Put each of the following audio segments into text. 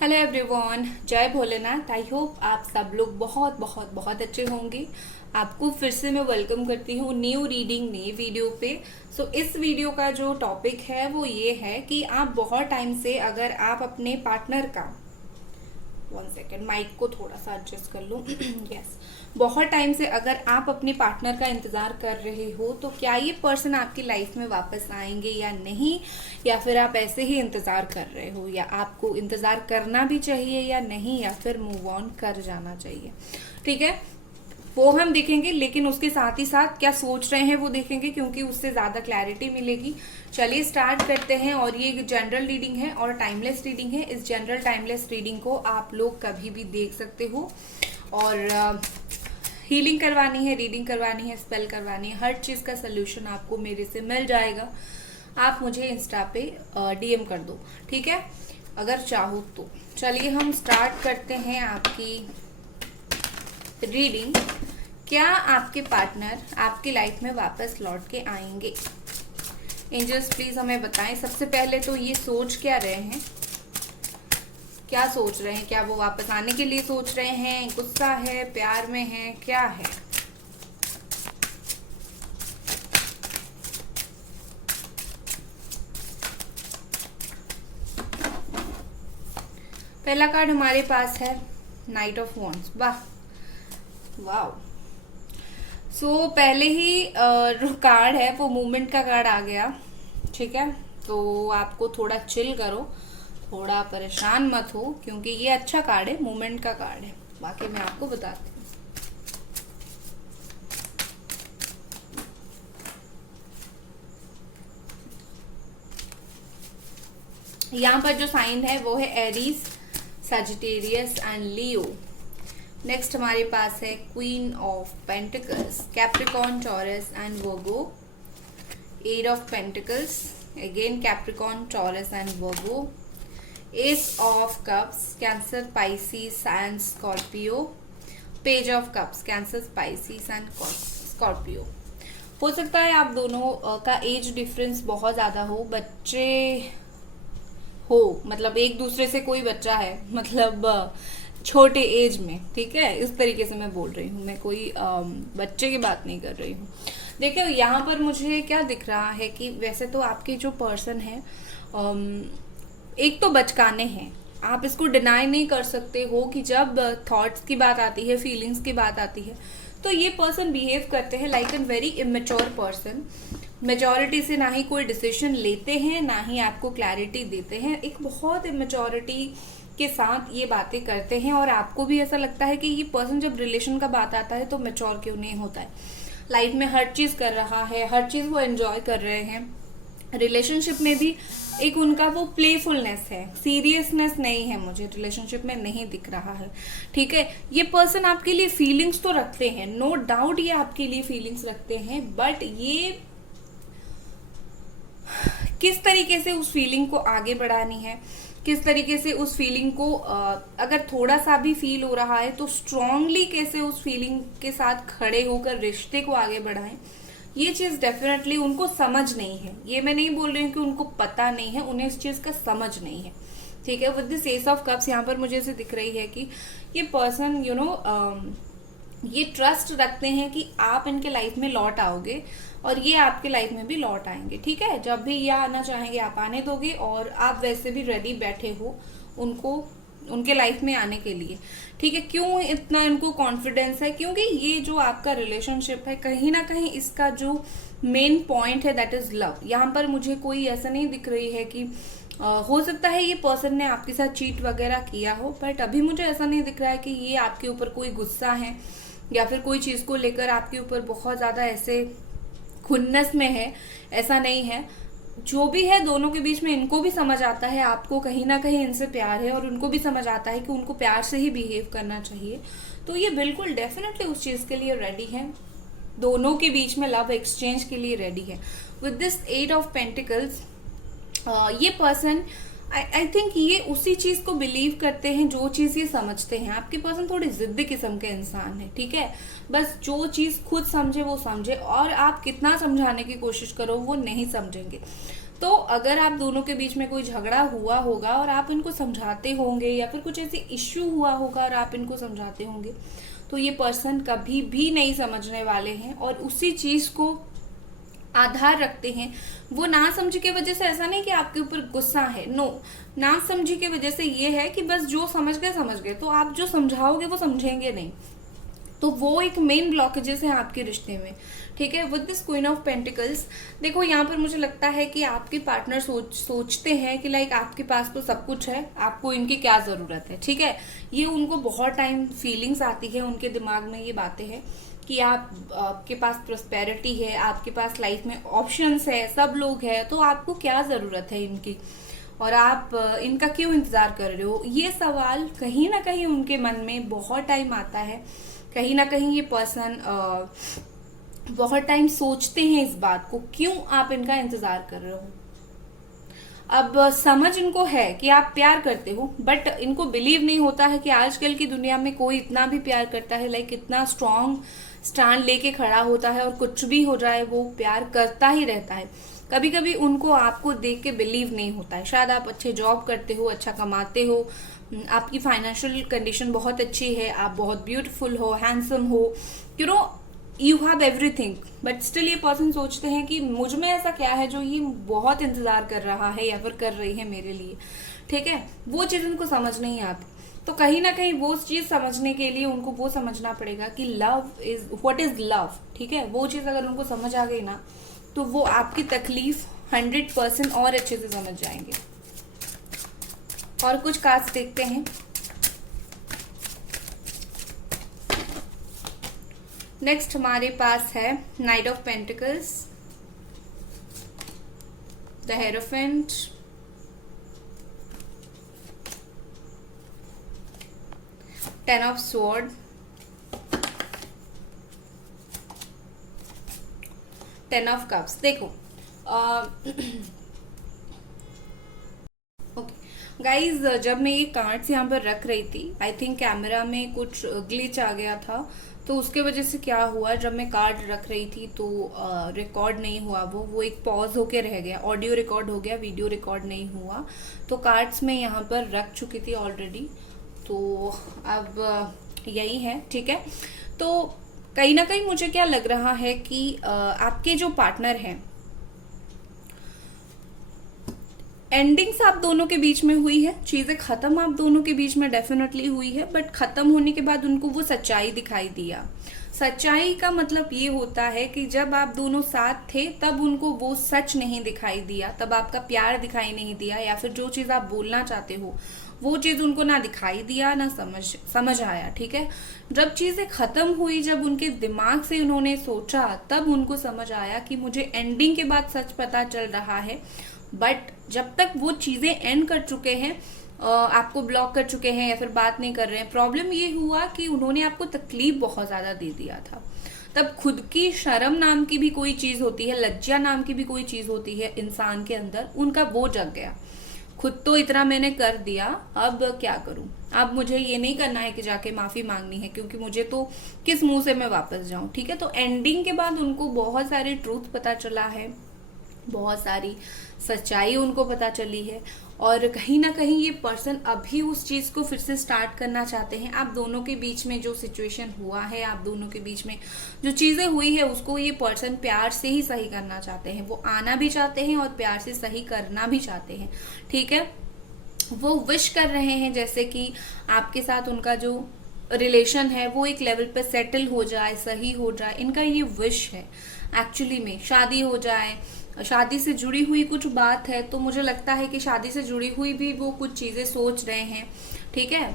Hello everyone, जय Bholenath. I hope आप सब लोग बहुत बहुत बहुत अच्छे होंगे। आपको फिर से मैं वेलकम करती हूँ न्यू रीडिंग नई वीडियो पे। इस वीडियो का जो टॉपिक है वो ये है कि आप बहुत टाइम से अगर आप अपने पार्टनर का 1 सेकेंड माइक को थोड़ा सा एडजस्ट कर लूँ। यस, बहुत टाइम से अगर आप अपने पार्टनर का इंतजार कर रहे हो तो क्या ये पर्सन आपकी लाइफ में वापस आएंगे या नहीं, या फिर आप ऐसे ही इंतजार कर रहे हो, या आपको इंतजार करना भी चाहिए या नहीं, या फिर मूव ऑन कर जाना चाहिए। ठीक है, वो हम देखेंगे, लेकिन उसके साथ ही साथ क्या सोच रहे हैं वो देखेंगे, क्योंकि उससे ज्यादा क्लैरिटी मिलेगी। चलिए स्टार्ट करते हैं। और ये जनरल रीडिंग है और टाइमलेस रीडिंग है। इस जनरल टाइमलेस रीडिंग को आप लोग कभी भी देख सकते हो। और हीलिंग करवानी है, रीडिंग करवानी है, स्पेल करवानी है, हर चीज का सोल्यूशन आपको मेरे से मिल जाएगा। आप मुझे इंस्टा पे डीएम कर दो, ठीक है, अगर चाहो तो। चलिए हम स्टार्ट करते हैं आपकी रीडिंग। क्या आपके पार्टनर आपकी लाइफ में वापस लौट के आएंगे? एंजल्स प्लीज हमें बताएं। सबसे पहले तो ये सोच क्या रहे हैं, क्या सोच रहे हैं? क्या वो वापस आने के लिए सोच रहे हैं, गुस्सा है, प्यार में है, क्या है? पहला कार्ड हमारे पास है नाइट ऑफ वॉन्ड्स। वाह वाह। पहले ही जो कार्ड है वो मूवमेंट का कार्ड आ गया। ठीक है, तो आपको थोड़ा चिल करो, थोड़ा परेशान मत हो, क्योंकि ये अच्छा कार्ड है, मूवमेंट का कार्ड है। बाकी मैं आपको बताती हूँ। यहाँ पर जो साइन है वो है Aries, Sagittarius and Leo. Next हमारे पास है queen of pentacles, Capricorn, Taurus and Virgo. Eight of pentacles, again Capricorn, Taurus and Virgo. Ace of cups, Cancer, Pisces and Scorpio. Page of cups, Cancer, Pisces and Scorpio. हो सकता है आप दोनों का age difference बहुत ज्यादा हो, बच्चे हो, मतलब एक दूसरे से कोई बच्चा है, मतलब छोटे एज में। ठीक है, इस तरीके से मैं बोल रही हूँ, मैं कोई बच्चे की बात नहीं कर रही हूँ। देखिए यहाँ पर मुझे क्या दिख रहा है कि वैसे तो आपके जो पर्सन है, एक तो बचकाने हैं, आप इसको डिनाई नहीं कर सकते हो कि जब थॉट्स की बात आती है, फीलिंग्स की बात आती है, तो ये पर्सन बिहेव करते हैं like an very immature person. Majority से ना ही कोई डिसीजन लेते हैं, ना ही आपको क्लैरिटी देते हैं। एक बहुत इमेच्योरिटी के साथ ये बातें करते हैं, और आपको भी ऐसा लगता है कि ये पर्सन जब रिलेशन का बात आता है तो मेच्योर क्यों नहीं होता है, लाइफ में हर चीज कर रहा है, हर चीज वो एंजॉय कर रहे हैं। रिलेशनशिप में भी एक उनका वो प्लेफुलनेस है, सीरियसनेस नहीं है, मुझे रिलेशनशिप में नहीं दिख रहा है। ठीक है, ये पर्सन आपके लिए फीलिंग्स तो रखते हैं, नो डाउट ये आपके लिए फीलिंग्स रखते हैं, बट ये किस तरीके से उस फीलिंग को आगे बढ़ानी है, किस तरीके से उस फीलिंग को अगर थोड़ा सा भी फील हो रहा है तो स्ट्रांगली कैसे उस फीलिंग के साथ खड़े होकर रिश्ते को आगे बढ़ाएं, ये चीज डेफिनेटली उनको समझ नहीं है। ये मैं नहीं बोल रही हूँ कि उनको पता नहीं है, उन्हें इस चीज का समझ नहीं है। ठीक है, with this S of cups यहाँ पर मुझे ऐसे दिख रही है कि ये पर्सन ये ट्रस्ट रखते हैं कि आप इनके लाइफ में लौट आओगे, और ये आपके लाइफ में भी लौट आएंगे। ठीक है, जब भी ये आना चाहेंगे आप आने दोगे, और आप वैसे भी रेडी बैठे हो उनको उनके लाइफ में आने के लिए। ठीक है, क्यों इतना इनको कॉन्फिडेंस है? क्योंकि ये जो आपका रिलेशनशिप है, कहीं ना कहीं इसका जो मेन पॉइंट है दैट इज लव। यहाँ पर मुझे कोई ऐसा नहीं दिख रही है कि हो सकता है ये पर्सन ने आपके साथ चीट वगैरह किया हो, बट अभी मुझे ऐसा नहीं दिख रहा है कि ये आपके ऊपर कोई गुस्सा है, या फिर कोई चीज को लेकर आपके ऊपर बहुत ज्यादा ऐसे खुन्नस में है। ऐसा नहीं है, जो भी है दोनों के बीच में इनको भी समझ आता है आपको कहीं ना कहीं इनसे प्यार है, और उनको भी समझ आता है कि उनको प्यार से ही बिहेव करना चाहिए। तो ये बिल्कुल डेफिनेटली उस चीज के लिए रेडी है, दोनों के बीच में लव एक्सचेंज के लिए रेडी है। With this eight of pentacles, ये पर्सन आई थिंक ये उसी चीज को बिलीव करते हैं जो चीज ये समझते हैं। आपके पर्सन थोड़ी जिद्दी किस्म के इंसान है। ठीक है, बस जो चीज खुद समझे वो समझे, और आप कितना समझाने की कोशिश करो वो नहीं समझेंगे। तो अगर आप दोनों के बीच में कोई झगड़ा हुआ होगा और आप इनको समझाते होंगे, या फिर कुछ ऐसे इश्यू हुआ होगा और आप इनको समझाते होंगे, तो ये पर्सन कभी भी नहीं समझने वाले हैं और उसी चीज को आधार रखते हैं। वो ना समझी की वजह से ऐसा नहीं कि आपके ऊपर गुस्सा है, नो, ना समझी की वजह से ये है कि बस जो समझ गए, तो आप जो समझाओगे वो समझेंगे नहीं। तो वो एक मेन ब्लॉकेजेस है आपके रिश्ते में, ठीक है। With this queen of pentacles, देखो यहाँ पर मुझे लगता है कि आपके पार्टनर सोचते हैं कि लाइक आपके पास तो सब कुछ है, आपको इनकी क्या जरूरत है, ठीक है। ये उनको बहुत टाइम फीलिंग्स आती है, उनके दिमाग में ये बातें हैं कि आपके पास प्रोस्पेरिटी है, आपके पास लाइफ में ऑप्शंस है, सब लोग है, तो आपको क्या जरूरत है इनकी, और आप इनका क्यों इंतजार कर रहे हो। ये सवाल कहीं ना कहीं उनके मन में बहुत टाइम आता है। कहीं ना कहीं ये पर्सन बहुत टाइम सोचते हैं इस बात को, क्यों आप इनका इंतजार कर रहे हो। अब समझ इनको है कि आप प्यार करते हो, बट इनको बिलीव नहीं होता है कि आजकल की दुनिया में कोई इतना भी प्यार करता है, लाइक इतना स्ट्रांग स्टैंड लेके खड़ा होता है और कुछ भी हो जाए वो प्यार करता ही रहता है। कभी कभी उनको आपको देख के बिलीव नहीं होता है। शायद आप अच्छे जॉब करते हो, अच्छा कमाते हो, आपकी फाइनेंशियल कंडीशन बहुत अच्छी है, आप बहुत ब्यूटीफुल हो, हैंडसम हो, you know, you have everything, but still ये पर्सन सोचते हैं कि मुझ में ऐसा क्या है जो ये बहुत इंतजार कर रहा है या फिर कर रही है मेरे लिए, ठीक है। वो चीज उनको समझ नहीं आती। तो कहीं ना कहीं वो चीज समझने के लिए उनको वो समझना पड़ेगा कि love is what is love, ठीक है। वो चीज अगर उनको समझ आ गई ना, तो वो आपकी तकलीफ 100% और अच्छे से समझ जाएंगे। और कुछ कार्ड्स देखते हैं। नेक्स्ट हमारे पास है knight of pentacles, the hierophant, ten of sword, ten of cups. देखो ओके गाइज, जब मैं ये कार्ड्स यहाँ पर रख रही थी, आई थिंक कैमरा में कुछ ग्लिच आ गया था, तो उसके वजह से क्या हुआ, जब मैं कार्ड रख रही थी तो रिकॉर्ड नहीं हुआ, वो एक पॉज होके रह गया, ऑडियो रिकॉर्ड हो गया, वीडियो रिकॉर्ड नहीं हुआ। तो कार्ड्स मैं यहाँ पर रख चुकी थी ऑलरेडी, तो अब यही है, ठीक है। तो कहीं ना कहीं मुझे क्या लग रहा है कि आपके जो पार्टनर हैं, एंडिंग्स आप दोनों के बीच में हुई है, चीजें खत्म आप दोनों के बीच में डेफिनेटली हुई है, बट खत्म होने के बाद उनको वो सच्चाई दिखाई दिया। सच्चाई का मतलब ये होता है कि जब आप दोनों साथ थे तब उनको वो सच नहीं दिखाई दिया, तब आपका प्यार दिखाई नहीं दिया, या फिर जो चीज आप बोलना चाहते हो वो चीज उनको ना दिखाई दिया ना समझ आया, ठीक है। जब चीजें खत्म हुई, जब उनके दिमाग से उन्होंने सोचा, तब उनको समझ आया कि मुझे एंडिंग के बाद सच पता चल रहा है, बट जब तक वो चीजें एंड कर चुके हैं, आपको ब्लॉक कर चुके हैं या फिर बात नहीं कर रहे हैं, प्रॉब्लम ये हुआ कि उन्होंने आपको तकलीफ बहुत ज्यादा दे दिया था। तब खुद की शर्म नाम की भी कोई चीज होती है, लज्जा नाम की भी कोई चीज होती है इंसान के अंदर, उनका वो जग गया। खुद तो इतना मैंने कर दिया, अब क्या करूं, अब मुझे ये नहीं करना है कि जाके माफी मांगनी है, क्योंकि मुझे तो किस मुंह से मैं वापस जाऊं, ठीक है। तो एंडिंग के बाद उनको बहुत सारे ट्रूथ पता चला है, बहुत सारी सच्चाई उनको पता चली है, और कहीं ना कहीं ये पर्सन अभी उस चीज को फिर से स्टार्ट करना चाहते हैं। आप दोनों के बीच में जो सिचुएशन हुआ है, आप दोनों के बीच में जो चीजें हुई है, उसको ये पर्सन प्यार से ही सही करना चाहते हैं। वो आना भी चाहते हैं और प्यार से सही करना भी चाहते हैं, ठीक है। वो विश कर रहे हैं जैसे कि आपके साथ उनका जो रिलेशन है वो एक लेवल पे सेटल हो जाए, सही हो जाए, इनका ये विश है एक्चुअली में, शादी हो जाए, शादी से जुड़ी हुई कुछ बात है, तो मुझे लगता है कि शादी से जुड़ी हुई भी वो कुछ चीजें सोच रहे हैं, ठीक है।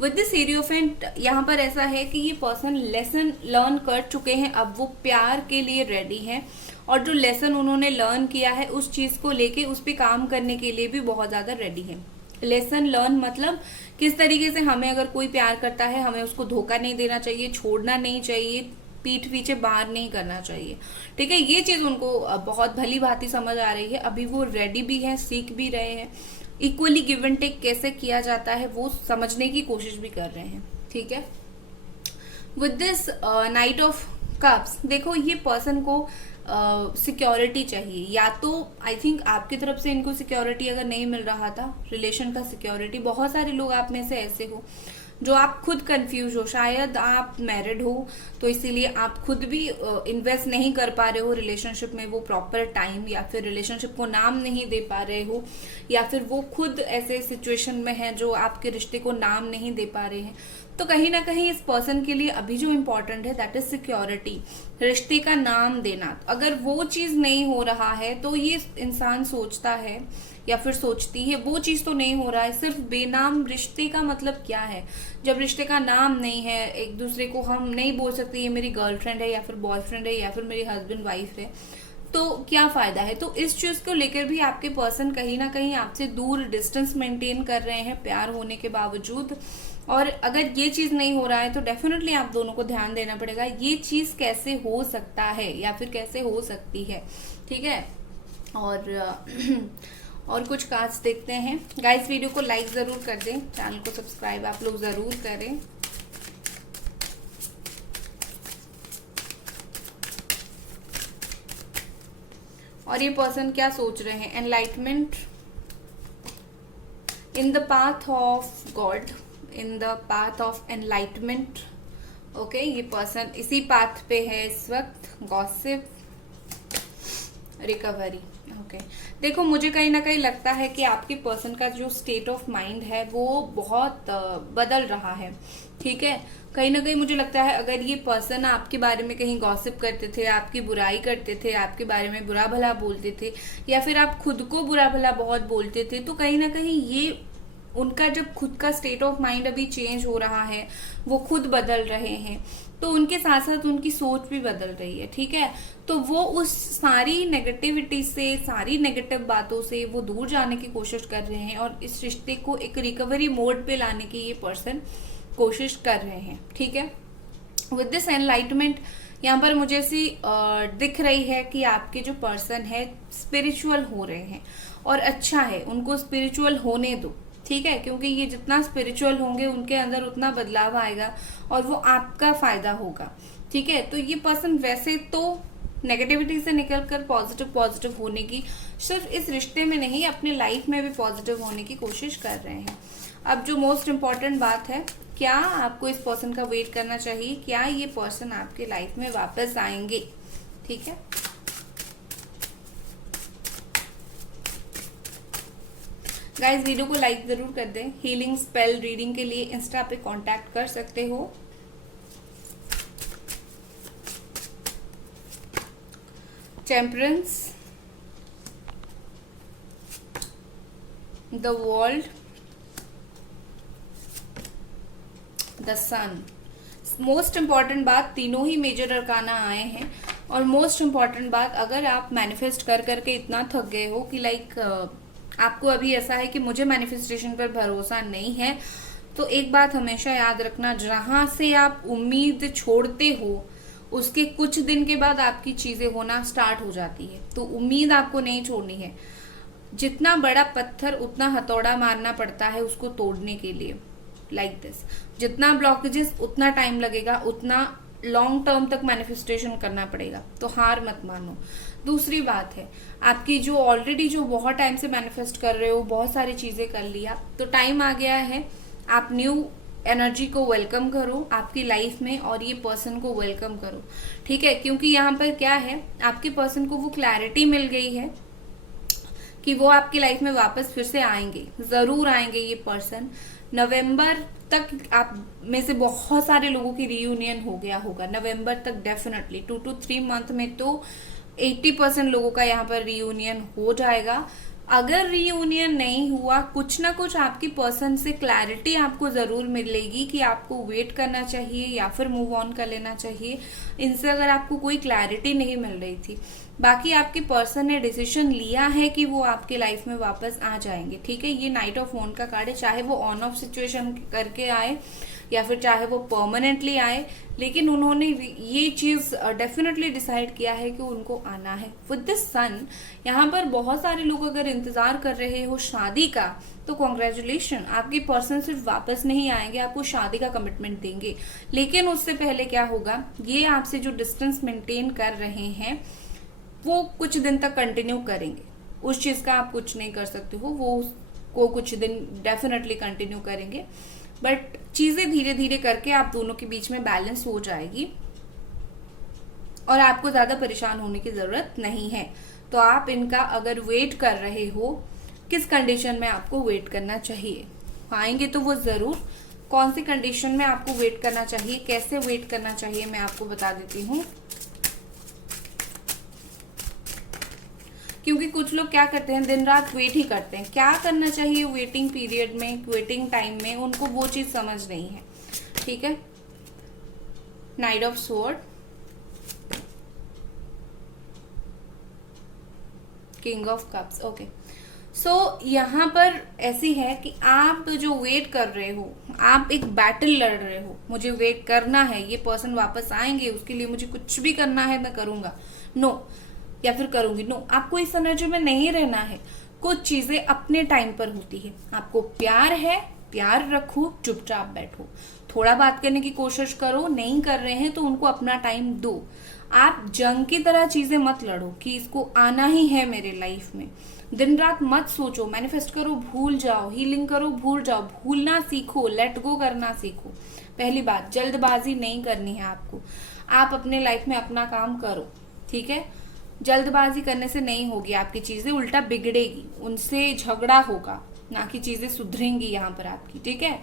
विद दिस हिएरोफेंट यहाँ पर ऐसा है कि ये पर्सन लेसन लर्न कर चुके हैं, अब वो प्यार के लिए रेडी हैं, और जो लेसन उन्होंने लर्न किया है उस चीज को लेके उस पर काम करने के लिए भी बहुत ज्यादा रेडी है। लेसन लर्न मतलब किस तरीके से हमें अगर कोई प्यार करता है, हमें उसको धोखा नहीं देना चाहिए, छोड़ना नहीं चाहिए, पीठ पीछे बाहर नहीं करना चाहिए, ठीक है। ये चीज उनको बहुत भली भांति समझ आ रही है, अभी वो रेडी भी है, सीख भी रहे हैं, इक्वली गिव एंड टेक कैसे किया जाता है वो समझने की कोशिश भी कर रहे हैं, ठीक है। With this night of cups, देखो ये पर्सन को सिक्योरिटी चाहिए, या तो आई थिंक आपकी तरफ से इनको सिक्योरिटी अगर नहीं मिल रहा था, रिलेशन का सिक्योरिटी, बहुत सारे लोग आप में से ऐसे हो जो आप खुद कंफ्यूज हो, शायद आप मैरिड हो तो इसीलिए आप खुद भी इन्वेस्ट नहीं कर पा रहे हो रिलेशनशिप में वो प्रॉपर टाइम, या फिर रिलेशनशिप को नाम नहीं दे पा रहे हो, या फिर वो खुद ऐसे सिचुएशन में है जो आपके रिश्ते को नाम नहीं दे पा रहे हैं। तो कहीं ना कहीं इस पर्सन के लिए अभी जो इम्पोर्टेंट है दैट इज सिक्योरिटी, रिश्ते का नाम देना। अगर वो चीज नहीं हो रहा है तो ये इंसान सोचता है या फिर सोचती है वो चीज तो नहीं हो रहा है। सिर्फ बेनाम रिश्ते का मतलब क्या है? जब रिश्ते का नाम नहीं है, एक दूसरे को हम नहीं बोल सकते ये मेरी गर्लफ्रेंड है या फिर बॉयफ्रेंड है या फिर मेरी हस्बैंड वाइफ है, तो क्या फायदा है? तो इस चीज को लेकर भी आपके पर्सन कहीं ना कहीं आपसे दूर डिस्टेंस मेंटेन कर रहे हैं प्यार होने के बावजूद। और अगर ये चीज नहीं हो रहा है तो डेफिनेटली आप दोनों को ध्यान देना पड़ेगा ये चीज कैसे हो सकता है या फिर कैसे हो सकती है। ठीक है, और कुछ कार्ड्स देखते हैं। गाइस वीडियो को लाइक जरूर कर दें, चैनल को सब्सक्राइब आप लोग जरूर करें। और ये पर्सन क्या सोच रहे हैं? Enlightenment, in the path of God, in the path of enlightenment. Okay, ये पर्सन इसी पाथ पे है इस वक्त। Gossip, recovery. ओके, देखो मुझे कहीं ना कहीं लगता है कि आपके पर्सन का जो स्टेट ऑफ माइंड है वो बहुत बदल रहा है। ठीक है, कहीं ना कहीं मुझे लगता है अगर ये पर्सन आपके बारे में कहीं गॉसिप करते थे, आपकी बुराई करते थे, आपके बारे में बुरा भला बोलते थे, या फिर आप खुद को बुरा भला बहुत बोलते थे, तो कहीं ना कहीं ये उनका जब खुद का स्टेट ऑफ माइंड अभी चेंज हो रहा है, वो खुद बदल रहे हैं, तो उनके साथ साथ उनकी सोच भी बदल रही है। ठीक है, तो वो उस सारी नेगेटिविटी से, सारी नेगेटिव बातों से वो दूर जाने की कोशिश कर रहे हैं और इस रिश्ते को एक रिकवरी मोड पे लाने की ये पर्सन कोशिश कर रहे हैं। ठीक है, विद दिस एनलाइटमेंट यहाँ पर मुझे ऐसी दिख रही है कि आपके जो पर्सन है स्पिरिचुअल हो रहे हैं, और अच्छा है, उनको स्पिरिचुअल होने दो। ठीक है, क्योंकि ये जितना स्पिरिचुअल होंगे उनके अंदर उतना बदलाव आएगा और वो आपका फायदा होगा। ठीक है, तो ये पर्सन वैसे तो नेगेटिविटी से निकलकर पॉजिटिव होने की, सिर्फ इस रिश्ते में नहीं अपने लाइफ में भी पॉजिटिव होने की कोशिश कर रहे हैं। अब जो मोस्ट इम्पॉर्टेंट बात है, क्या आपको इस पर्सन का वेट करना चाहिए? क्या ये पर्सन आपके लाइफ में वापस आएंगे? ठीक है, गाइस वीडियो को लाइक जरूर कर दें। हीलिंग स्पेल रीडिंग के लिए इंस्टा पे कांटेक्ट कर सकते हो। Temperance, the world, the sun. Most important बात, तीनों ही मेजर अरकाना आए हैं। और मोस्ट इम्पॉर्टेंट बात, अगर आप मैनिफेस्ट कर करके इतना थक गए हो कि लाइक आपको अभी ऐसा है कि मुझे मैनिफेस्टेशन पर भरोसा नहीं है, तो एक बात हमेशा याद रखना, जहां से आप उम्मीद छोड़ते हो उसके कुछ दिन के बाद आपकी चीजें होना स्टार्ट हो जाती है। तो उम्मीद आपको नहीं छोड़नी है। जितना बड़ा पत्थर उतना हथौड़ा मारना पड़ता है उसको तोड़ने के लिए, लाइक दिस। जितना ब्लॉकेजेस उतना टाइम लगेगा, उतना लॉन्ग टर्म तक मैनिफेस्टेशन करना पड़ेगा। तो हार मत मानो। दूसरी बात है, आपकी जो ऑलरेडी जो बहुत टाइम से मैनिफेस्ट कर रहे हो, बहुत सारी चीजें कर लिया, तो टाइम आ गया है आप न्यू एनर्जी को वेलकम करो आपकी लाइफ में, और ये पर्सन को वेलकम करो। ठीक है, क्योंकि यहाँ पर क्या है, आपके पर्सन को वो क्लैरिटी मिल गई है कि वो आपकी लाइफ में वापस फिर से आएंगे, जरूर आएंगे ये पर्सन। नवंबर तक आप में से बहुत सारे लोगों की रीयूनियन हो गया होगा, नवंबर तक डेफिनेटली 2 to 3 मंथ में तो 80% लोगों का यहाँ पर रीयूनियन हो जाएगा। अगर रीयूनियन नहीं हुआ, कुछ ना कुछ आपकी पर्सन से क्लैरिटी आपको जरूर मिलेगी कि आपको वेट करना चाहिए या फिर मूव ऑन कर लेना चाहिए। इनसे अगर आपको कोई क्लैरिटी नहीं मिल रही थी, बाकी आपके पर्सन ने डिसीजन लिया है कि वो आपके लाइफ में वापस आ जाएंगे। ठीक है, ये नाइट ऑफ वॉन्ड का कार्ड है, चाहे वो ऑन ऑफ सिचुएशन करके आए या फिर चाहे वो परमानेंटली आए, लेकिन उन्होंने ये चीज डेफिनेटली डिसाइड किया है कि उनको आना है। विद दिस सन, यहाँ पर बहुत सारे लोग अगर इंतजार कर रहे हो शादी का, तो कॉन्ग्रेचुलेशन, आपके पर्सन सिर्फ वापस नहीं आएंगे, आपको शादी का कमिटमेंट देंगे। लेकिन उससे पहले क्या होगा, ये आपसे जो डिस्टेंस मेंटेन कर रहे हैं वो कुछ दिन तक कंटिन्यू करेंगे। उस चीज का आप कुछ नहीं कर सकते हो, वो को कुछ दिन डेफिनेटली कंटिन्यू करेंगे, बट चीजें धीरे धीरे करके आप दोनों के बीच में बैलेंस हो जाएगी और आपको ज्यादा परेशान होने की जरूरत नहीं है। तो आप इनका अगर वेट कर रहे हो, किस कंडीशन में आपको वेट करना चाहिए, आएंगे तो वो जरूर। कौन सी कंडीशन में आपको वेट करना चाहिए, कैसे वेट करना चाहिए, मैं आपको बता देती हूँ। क्योंकि कुछ लोग क्या करते हैं, दिन रात वेट ही करते हैं। क्या करना चाहिए वेटिंग पीरियड में, वेटिंग टाइम में, उनको वो चीज समझ नहीं है। ठीक है, knight of sword, king of cups. Okay, so यहाँ पर ऐसी है कि आप जो वेट कर रहे हो, आप एक बैटल लड़ रहे हो, मुझे वेट करना है, ये पर्सन वापस आएंगे, उसके लिए मुझे कुछ भी करना है, मैं करूंगा, नो, या फिर करूंगी, नो। आपको इस एनर्जी में नहीं रहना है। कुछ चीजें अपने टाइम पर होती है। आपको प्यार है, प्यार रखो, चुपचाप बैठो, थोड़ा बात करने की कोशिश करो, नहीं कर रहे हैं तो उनको अपना टाइम दो। आप जंग की तरह चीजें मत लड़ो कि इसको आना ही है मेरे लाइफ में। दिन रात मत सोचो, मैनिफेस्ट करो, भूल जाओ, हीलिंग करो, भूल जाओ, भूलना सीखो, लेट गो करना सीखो। पहली बात, जल्दबाजी नहीं करनी है आपको। आप अपने लाइफ में अपना काम करो, ठीक है। जल्दबाजी करने से नहीं होगी आपकी चीजें, उल्टा बिगड़ेगी, उनसे झगड़ा होगा, ना कि चीजें सुधरेंगी यहाँ पर आपकी। ठीक है,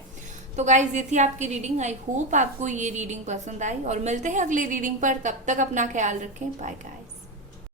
तो गाइज ये थी आपकी रीडिंग। आई होप आपको ये रीडिंग पसंद आई और मिलते हैं अगली रीडिंग पर। तब तक अपना ख्याल रखें। Bye guys.